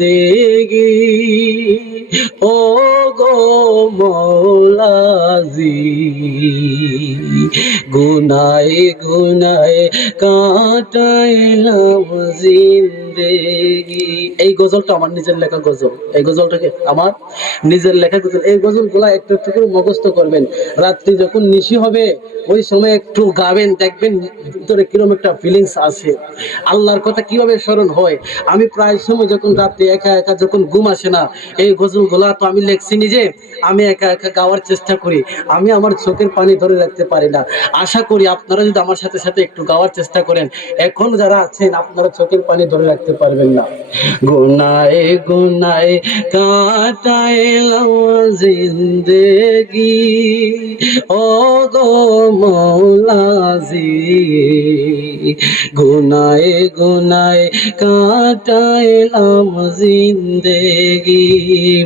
দেগি ও গো মৌলাজি, গুনায় গুনায় কাটাইলাম জিন্দেগি। এই গজলটা আমার নিজের লেখা গজল। এই গজলটাকে আমার নিজের লেখা গজল। এই গজলগুলা একটু একটু করে মুখস্থ করবেন। রাত্রি যখন নিশি হবে ওই সময় একটু গাবেন, দেখবেন ভিতরে কিরকম একটা ফিলিংস আছে, আল্লাহর কথা কিভাবে স্মরণ হয়। আমি প্রায় সময় যখন রাতে একা একা যখন ঘুম আসে না, এই গজলগুলা তো আমি লেখছি নিজে, আমি একা একা গাওয়ার চেষ্টা করি। আমি আমার চোখের পানি ধরে রাখতে পারি না। আশা করি আপনারা যদি আমার সাথে সাথে একটু গাওয়ার চেষ্টা করেন, এখন যারা আছেন আপনারা চোখের পানি ধরে রাখতে পারবেন না। গুনায় গুনায় কাটাইলাম জিন্দেগি ও গো মৌলাজি, গুনায় গুনায় কাটাইলাম জিন্দেগি।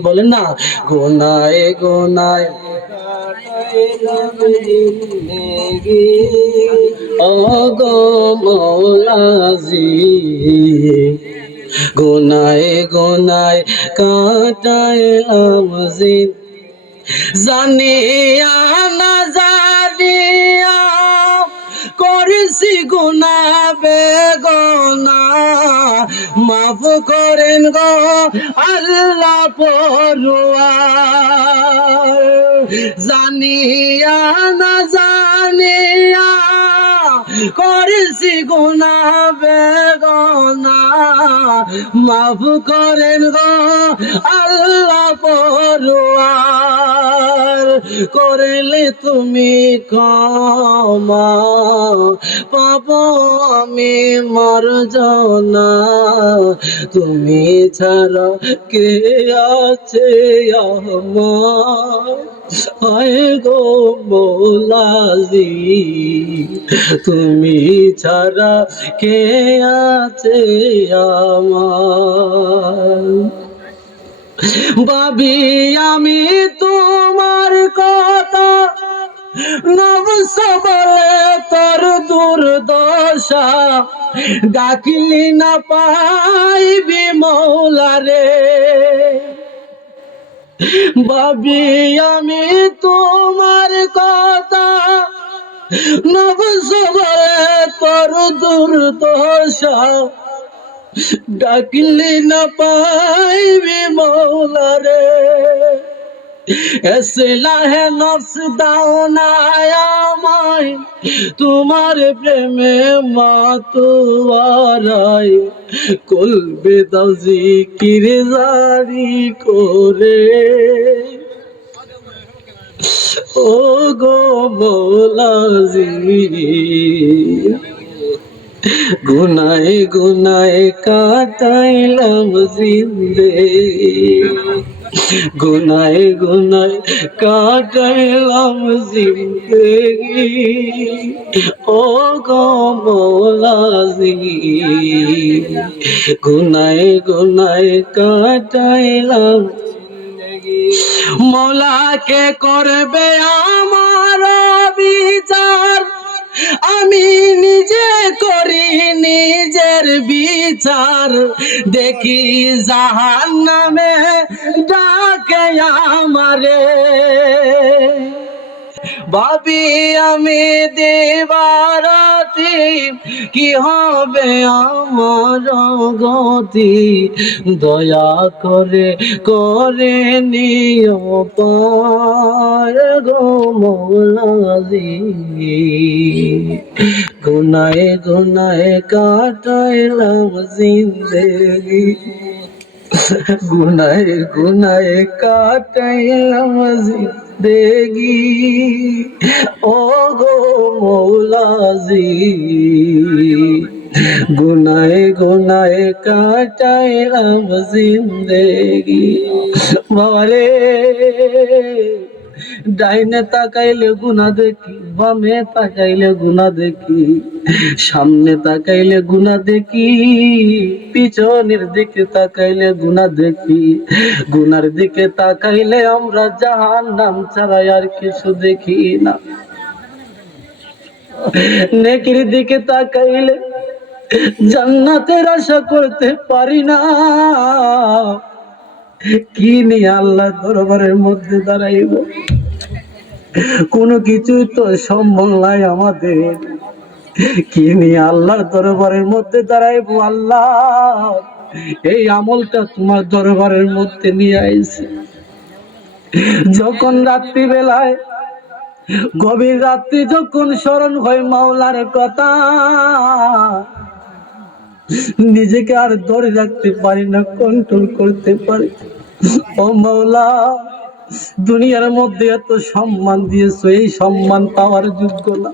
বলেন না, গুনায় গুনায় কাটাইলাম জিন্দেগি ও গো মৌলাজি, গুনায় গুনায় কাটাইলাম জিন্দেগি। জানিয়া না জানিয়া করেছি গুনাহ বেগুনা, মাফ করেন গো আল্লাহ পরওয়ার। জানিয়া না জানিয়া করেছি গুনাহ বেগুনা, মাফ করেন গো আল্লাহ পরওয়ার। করলে তুমি ক্ষমা পাবো আমি মার্জনা, তুমি ছাড়া কে আছে আমার, আয় গো মৌলাজি, তুমি ছাড়া কে আছে আমার। ভাবি আমি তোমার কথা, নবস বলে তোর দুর্দশা, ডাকিলি না পাইবি মৌলারে। ভাবি আমি তোমার কথা, নবস বলে তোর দুর্দশা, ডাকলি না পাইবি মৌলারে। এসলাহে নফস দাও না আমায়, তোমার প্রেমে মাতোয়ারাই, কলবে দাও জিকির জারি করে ও গো মৌলাজি, গুনায় গুনায় কাটাইলাম জিন্দেগি, গুনায় গুনায় কাটাইলাম জিন্দেগি ও গো মৌলাজি, গুনায় গুনায় কাটাইলাম। মৌলাকে করবে আমার বিচার, আমি নিজে করি নিজের বিচার। দেখি জাহান্নামে ডাকে আমারে, ভাবি আমি দিবারাতি কি হবে আমার গতি, দয়া করে করে নিও পার গো মৌলাজি, গুনায় গুনায় কাটাইলাম জিন্দেগি, গুনায় গুনায় কাটাইলাম জিন্দেগি ও গো মৌলাজি, গুনায় গুনায় কাটাইলাম জিন্দেগি। বাবারে, ডাইনে তাকাইলে গুনাহ দেখি, বামে তাকাইলে গুনাহ দেখি, সামনে তাকাইলে গুনাহ দেখি, পিছনের দিকে তাকাইলে গুনাহ দেখি, গুনার দিকে তাকাইলে আমরা জাহান্নাম ছাড়া আর কিছু দেখি না। নেকির দিকে তাকাইলে জান্নাতের আশা করতে পারি না, কি নিয়ে আল্লাহ দরবারের মধ্যে দাঁড়াইব? কোনো কিছুই তো সম্ভব নাই আমাদের। কি নিয়ে আল্লাহর দরবারের মধ্যে দাঁড়াইবো? আল্লাহ, এই আমলটা তোমার দরবারের মধ্যে নিয়ে আইছি। যখন রাত্রি বেলায়, গভীর রাত্রি যখন স্মরণ হয় মাওলার কথা, নিজেকে আর ধরে রাখতে পারি না, কন্ট্রোল করতে পারি। ও মাওলা, দুনিয়ার মধ্যে এত সম্মান দিয়েছো, এই সম্মান পাওয়ার যোগ্য না।